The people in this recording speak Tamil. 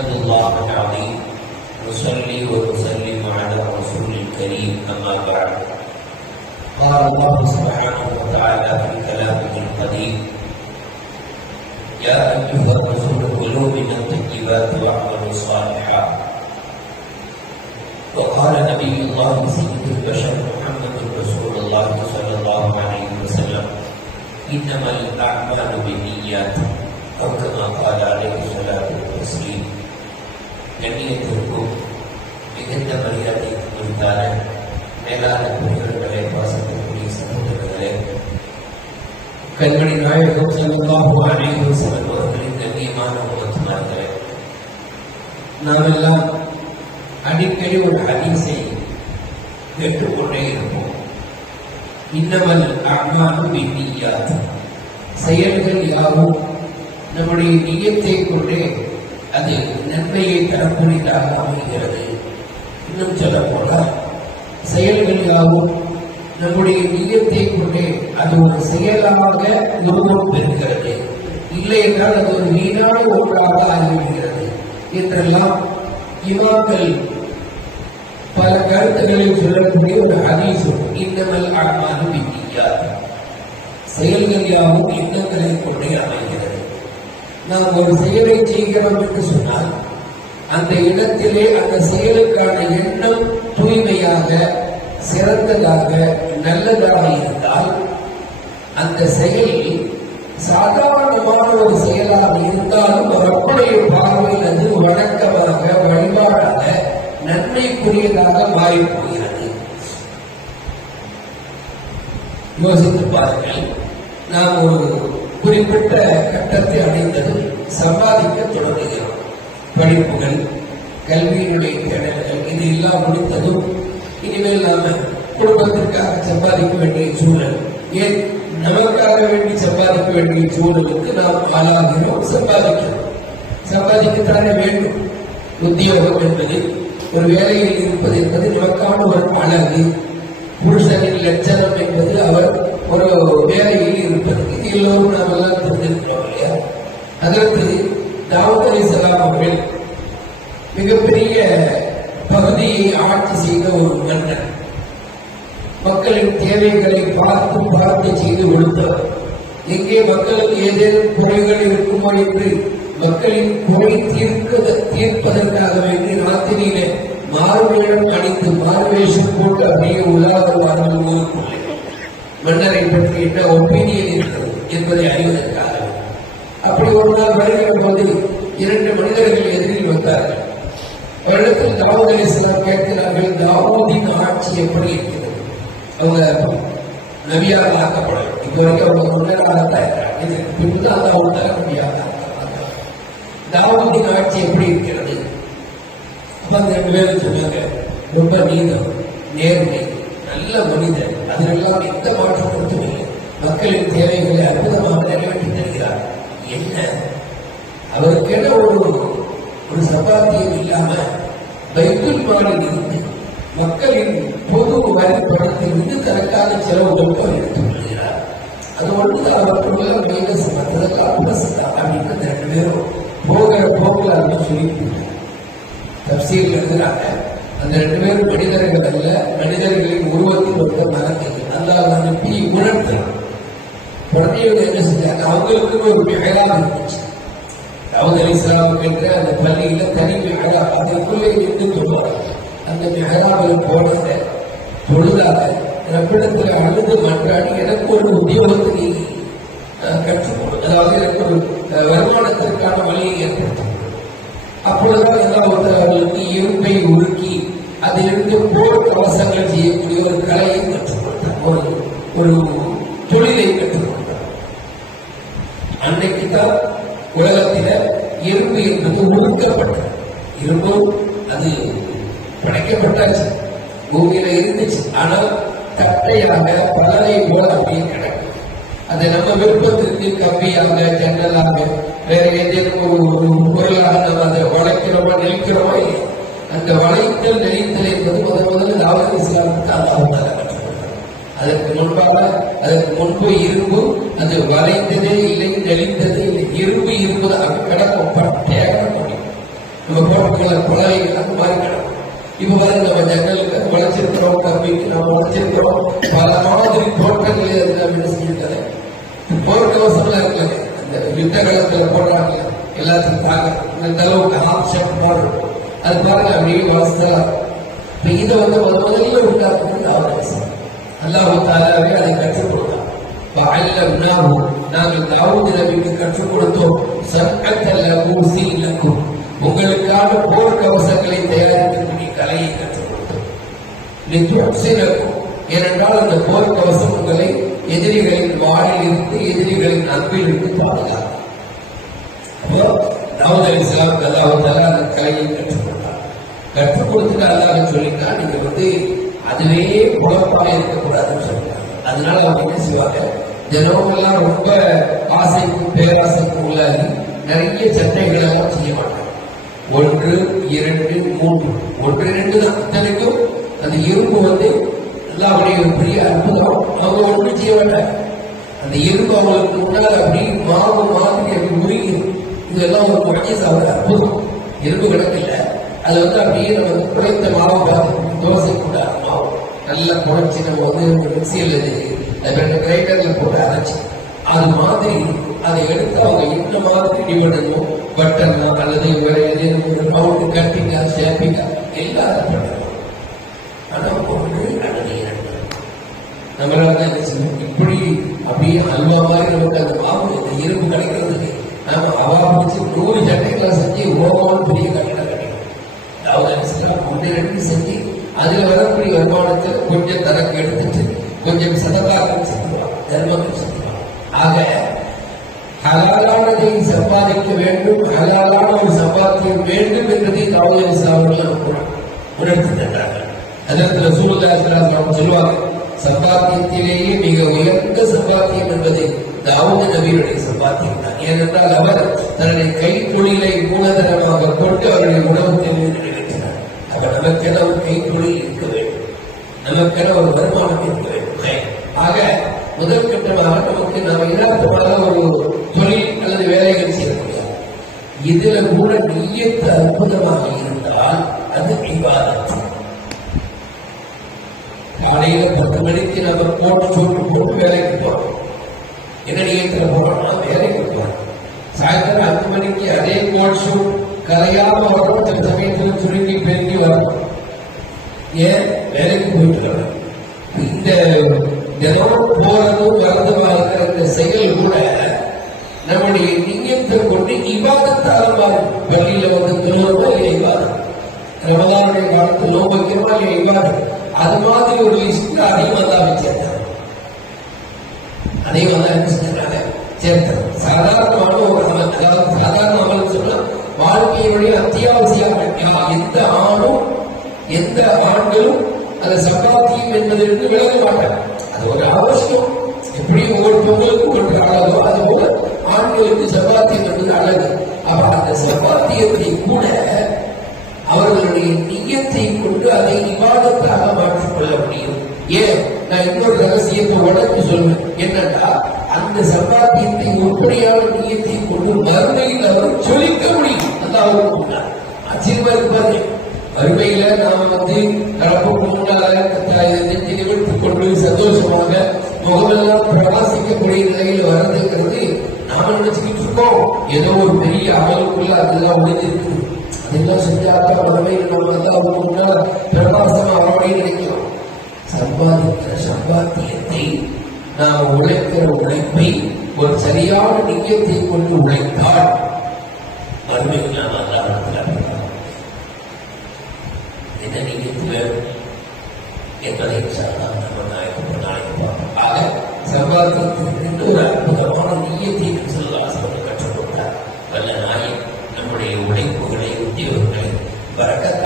أحمد الله العظيم نصلي ونسلم على الرسول الكريم أما بعد قال الله سبحانه وتعالى في كلامه القديم يا أيها الرسول كلوا من الطيبات واعملوا صالحا وقال نبي الله سيد البشر محمد رسول الله صلى الله عليه وسلم إنما الأعمال بالنيات أو كما قال عليه الصلاة والتسليم கண்ணியத்திற்கும் மிகுந்த மரியாதை உரித்தான மேலான புனிதர்களே வாசத்திற்குரிய சகோதரர்களே. கண்மணி நாயகம் செல்லமாக அனைவரும் செல்வர்களின் கண்ணியமான முகத்துமார்களே. நாம் எல்லாம் அடிக்கடி ஒரு ஹதீஸை கேட்டுக்கொண்டே இருப்போம். இன்னமல் அம்மானும் இன்னியாது செயல்கள் யாவும் நம்முடைய நியத்தை கொண்டே அது நன்மையை தரக்கூடியதாக அமைகிறது. இன்னும் சொல்ல போனால் செயல்கள் யாவும் நம்முடைய நீயத்தை கொண்டே அது ஒரு செயலாக உருவம் பெறுகிறது. இல்லை என்றால் அது ஒரு வீணான ஒன்றாக ஆகிவிடுகிறது என்றெல்லாம் இமாக்கள் பல கருத்துக்களில் சொல்லக்கூடிய ஒரு அதிசம் இன்னமல் அழகான வித்தியார் செயல்கள் யாவும் எண்ணங்களை கொண்டே அமைகிறது. நாம் ஒரு செயலை செய்கிறோம் என்று சொன்னால் அந்த இடத்திலே அந்த செயலுக்கான எண்ணம் தூய்மையாக சிறந்ததாக நல்லதாக இருந்தால் அந்த செயல் சாதாரணமான ஒரு செயலாக இருந்தாலும் ரப்புடைய பார்வையில் அது வணக்கமாக வழிபாடாக நன்மைக்குரியதாக மாறி போகிறது யோசித்து பாருங்கள் நாம் ஒரு குறிப்பிட்ட கட்டத்தை அடைந்ததும் சம்பாதிக்க தொடங்குகிறோம் படிப்புகள் கல்வியினுடைய தேடல்கள் இது எல்லாம் முடித்ததும் இனிமேல் நாம குடும்பத்திற்காக சம்பாதிக்க வேண்டிய சூழல் ஏன் நமக்காக வேண்டி சம்பாதிக்க வேண்டிய சூழலுக்கு நாம் ஆளாகிறோம் சம்பாதிக்கிறோம். சம்பாதிக்கத்தானே வேண்டும். உத்தியோகம் என்பது ஒரு வேலையில் இருப்பது என்பது நமக்கான ஒரு அழகு புருஷனின் லட்சணம் என்பது அவர் ஒரு வேலையில் அதற்கு தாவூத் அலி சலாம் அவர்கள் மிகப்பெரிய பகுதியை ஆட்சி செய்த ஒரு மன்னர். மக்களின் தேவைகளை பார்த்து பார்த்து செய்து கொடுத்தார் எங்கே மக்களுக்கு ஏதேனும் குறைகள் இருக்குமோ என்று மக்களின் குறை தீர்க்க தீர்ப்பதற்காக வேண்டி ராத்திரியிலே மாறுவேடம் அணிந்து மாறுவேஷம் போட்டு அப்படியே உலாவுவார்கள். ஊருக்குள்ளே மன்னரை பற்றி என்ன ஒப்பீனியன் இருக்கிறது என்பதை அறிவதற்காக. அப்படி ஒரு நாள் வருகிற போது இரண்டு மனிதர்கள் எதிரில் வந்தார்கள் அவரிடத்தில் தாவூத் அலி இஸ்லாம் கேட்கிறார்கள் தாவூதின் ஆட்சி எப்படி இருக்கிறது? அவங்க நவியாக ஆக்கப்படும் இப்போ வரைக்கும் அவங்க முன்னராக தான் இருக்கிறாங்க இதற்கு பின்புதான் தாவூத் தாவூதின் ஆட்சி எப்படி இருக்கிறது? அப்ப அந்த ரெண்டு பேரும் சொன்னாங்க ரொம்ப நீதம் நேர்மை நல்ல மனிதன். அதிலெல்லாம் எந்த மாற்றம் மட்டும் இல்லை. மக்களின் தேவைகளை அற்புதமாக நிறைவேற்றி தருகிறார். என்ன? அவருக்கென ஒரு ஒரு சம்பாத்தியம் இல்லாம பைத்துல் மாலில் இருந்து மக்களின் பொது வரி பணத்தில் இருந்து கணக்கான செலவுகளுக்கு அவர் எடுத்துக் கொள்கிறார் அது ஒன்றுதான் அவருக்குள்ள மைனஸ் மற்றதெல்லாம் பிளஸ் தான் அப்படின்னு ரெண்டு பேரும் போகிற போக்கில் அப்படின்னு சொல்லி தப்சீல் எழுதுறாங்க. அந்த ரெண்டு பேரும் மனிதர்கள் அல்ல மனிதர்களின் உருவத்தில் வந்த மரங்கள் அல்லாஹ் அனுப்பி உணர்த்தலாம். உடனே என்ன செஞ்சாங்க அவங்களுக்குன்னு ஒரு மிகையாக இருந்துச்சு. தாவூத் அலிஸ்லாம் என்ற அந்த பள்ளியில தனி மிகழா அதற்குள்ளே இருந்து சொல்லுவாங்க அந்த மிகழாவில் போனத தொழுதாக ரப்பிடத்தில் அழுது மன்றாடி எனக்கு ஒரு உத்தியோகத்தை நீ கற்றுக் அதாவது எனக்கு ஒரு வருமானத்திற்கான வழியை ஏற்படுத்தும். அப்பொழுதுதான் எல்லா ஒருத்தர்களுக்கு இருப்பை உருக்கி அதிலிருந்து போர் கவசங்கள் செய்யக்கூடிய ஒரு கலையை கற்றுக் கொடுத்தார் ஒரு ஒரு தொழிலை கற்றுக் கொடுத்தார் அன்னைக்கு தான் உலகத்தில இருந்து என்பது உருக்கப்பட்டது அது படைக்கப்பட்டாச்சு. பூமியில இருந்துச்சு. ஆனால் தட்டையாக பலனை போல அப்படியே கிடக்கும் அதை நம்ம விருப்பத்திற்கு கம்பியாக ஜன்னலாக வேற ஏதேனும் ஒரு ஒரு பொருளாக நம்ம அதை வளைக்கிறோமா நெளிக்கிறோமா இல்லை அந்த வளைத்தல் நெளித்தல் என்பது முதல் முதல்ல தாவத் இஸ்லாமுக்கு அல்லாஹ் அதற்கு முன்பாக அதற்கு முன்பு இரும்பு அது வளைந்ததே இல்லை நெளிந்ததே இல்லை. இரும்பு இருப்பது அது கிடக்கும். பட்டையாக நம்ம போடக்கூடிய குழாய் அது மாறிக்கிறோம் இவங்க நம்ம ஜன்னலுக்கு உழைச்சிருக்கிறோம் கம்பிக்கு நம்ம உழைச்சிருக்கிறோம் பல மாதிரி தோட்டங்களே இருக்கு அப்படின்னு சொல்லிட்டாங்க போர்க்க வசமெல்லாம் இருக்காங்க அந்த யுத்த காலத்துல போடுறாங்க எல்லாத்தையும் பார்க்க இந்த அளவுக்கு ஹாஃப் ஷர்ட் போடுறோம் அது பாருங்க அப்படியே வசதா இப்போ இதை வந்து முதல்ல உண்டாக்குறது அவகாசம் அல்லாஹு தாலாவே அதை கற்றுக் கொடுத்தான் நாங்கள் தாவூத் நபிக்கு கற்றுக் கொடுத்தோம் சர்க்கத்தல்ல ஊசியில் லித்துஹ்சினக்கும் ஏனென்றால் அந்த போர்க்கவசம் உங்களை எதிரிகளின் வாழில் இருந்து எதிரிகளின் அன்பில் இருந்து பாதுகாக்கும் அப்போ தாவூத் அலி இஸ்லாம் அந்த கலையை கற்றுக்கொண்டார் கற்றுக் கொடுத்துட்டு அல்லாஹ் சொல்லிட்டா நீங்க வந்து அதுவே குழப்பமா இருக்கக்கூடாதுன்னு சொல்லிட்டாங்க அதனால அவங்க என்ன செய்வாங்க? ஜனவங்கெல்லாம் ரொம்ப ஆசைக்கும் பேராசைக்கும் உள்ளாகி நிறைய சட்டைகள் எல்லாம் செய்ய மாட்டாங்க. ஒன்று இரண்டு மூன்று. ஒன்று இரண்டு தான். இத்தனைக்கும் அந்த இரும்பு வந்து அல்லாவுடைய ஒரு பெரிய அற்புதம். அவங்க ஒன்றும் செய்ய மாட்டாங்க அந்த இரும்பு அவங்களுக்கு முன்னால் அப்படி மாவு மாதிரி அப்படி உருகி இதெல்லாம் ஒரு மனித அவர் அற்புதம். இரும்பு கிடக்கில்ல அது வந்து அப்படியே நம்ம வந்து மாவு பார்த்து தோசை கூட மாவு. நல்லா குறைச்சி நம்ம வந்து மிக்சியில் அது கிரைண்டர்ல போட்டு அரைச்சி அது மாதிரி அதை எடுத்து அவங்க இந்த மாதிரி டிவிடனும் பட்டனோ அல்லது வேற ஏதேனும் ஒரு ரவுண்டு கட்டிங்கா ஷேப்பிங்கா எல்லாம் அதை ஆனா நம்மளால இப்படி அப்படியே அல்வா மாதிரி நமக்கு அந்த மாவு இந்த இரும்பு கிடைக்கிறது நாம அவா பிடிச்சி நூறு சட்டைகளை செஞ்சு ஓமாவும் பெரிய கட்டிடம் கட்டிடும் அதாவது ஒன்று ரெண்டு செஞ்சு அதுல வரக்கூடிய வருமானத்தை கொஞ்சம் தனக்கு எடுத்துட்டு கொஞ்சம் சதக்காக செலுத்துவான் தர்மத்தை செலுத்துவான் ஆக ஹலாலானதை சம்பாதிக்க வேண்டும் ஹலாலான ஒரு சம்பாத்தியம் வேண்டும் என்பதை தாவூத் அவர்கள் உணர்த்தி தந்தார்கள் அதற்கு ரசூலுல்லாஹி சொல்லுவாங்க சம்பாத்தியத்திலேயே மிக உயர்ந்த சம்பாத்தியம் என்பது தாவூது நபியுடைய சம்பாத்தியம் தான். ஏனென்றால் அவர் தன்னுடைய கைத்தொழிலை மூலதனமாக கொண்டு அவருடைய உணவு நிறைவேற்றினார் அவர் நமக்கென ஒரு கைத்தொழில் இருக்க வேண்டும். நமக்கென ஒரு வருமானம் இருக்க வேண்டும். ஆக முதல் கட்டமாக நமக்கு நாம் யதார்த்தமாக ஒரு தொழில் அல்லது வேலைகள் செய்ய முடியாது. இதுல கூட நீயத்து அற்புதமாக இருந்தால் அது விவாதம் காலையில பத்து மணிக்கு நம்ம போட்டு சோட்டு போட்டு வேலைக்கு போறோம். என்ன நியத்துல போறோம்னா வேலைக்கு போறோம். சாயந்தரம் அஞ்சு மணிக்கு அதே கோட் சூட் கரையாம வரும். சில சமயத்தில் சுருங்கி பெருங்கி வரும். ஏன்? வேலைக்கு போயிட்டு வரணும் இந்த தினம் போறதும் வரதுமா இருக்கிற இந்த செயல் கூட நம்முடைய நீயத்தை கொண்டு இவாதத்தால மாறும். பள்ளியில வந்து தொழுவதோ இல்லை இவாதம். ரமதானுடைய காலத்தில் நோக்கியமா இல்லை இவாதம்? அது மாதிரி ஒரு லிஸ்ட் அதையும் வந்தா சேர்த்தாங்க அதையும் வந்தா என்ன சேர்த்தாங்க சாதாரணமான ஒரு அமல் அதாவது சாதாரண அமல் சொன்னா வாழ்க்கையுடைய அத்தியாவசிய எந்த ஆணும் எந்த ஆண்களும் அந்த சம்பாத்தியம் என்பதிலிருந்து விலக மாட்டாங்க. அது ஒரு அவசியம். எப்படி ஒவ்வொரு பொங்கலுக்கும் ஒன்று அழகோ அது போல ஆண்களுக்கு சம்பாத்தியம் என்பது அழகு அப்ப அந்த சம்பாத்தியத்தை கூட அவர்களுடைய நியத்தை கொண்டு அதை விவாதத்தாக மாற்றிக்கொள்ள முடியும். ஏன்? நான் இன்னொரு ரகசியத்தை உடனே சொல்வேன் என்னன்னா அந்த சம்பாத்தியத்தை உருப்படியான நியத்தை கொண்டு மறுமையில் அவர் சொல்லிக்க முடியும். அந்த அவருக்கு ஆச்சரியமா இருப்பாரு. அருமையில நாம் வந்து கடப்புக்கு முன்னால நெஞ்சை நிமிர்த்திக் கொண்டு சந்தோஷமாக முகமெல்லாம் பிரகாசிக்கக்கூடிய நிலையில் வர்றதுங்கிறது நாம நினைச்சுக்கிட்டு இருக்கோம். ஏதோ ஒரு பெரிய அமலுக்குள்ள அதெல்லாம் ஒளிஞ்சிருக்கு அதெல்லாம் செஞ்சாக்கா உடனே நம்ம வந்து அவங்க பிரகாசமா வரவே நினைக்கிறோம் சம்பாதிக்கிற சம்பாத்தியத்தை நாம் உழைக்கிற உழைப்பை ஒரு சரியான நிச்சயத்தை கொண்டு உழைத்தால் மறுமையில் நாம் என்ன நாயகம் ஆக சம்பாத்தியத்திற்கு ஒரு அற்புதமான நீயத்தை बरकत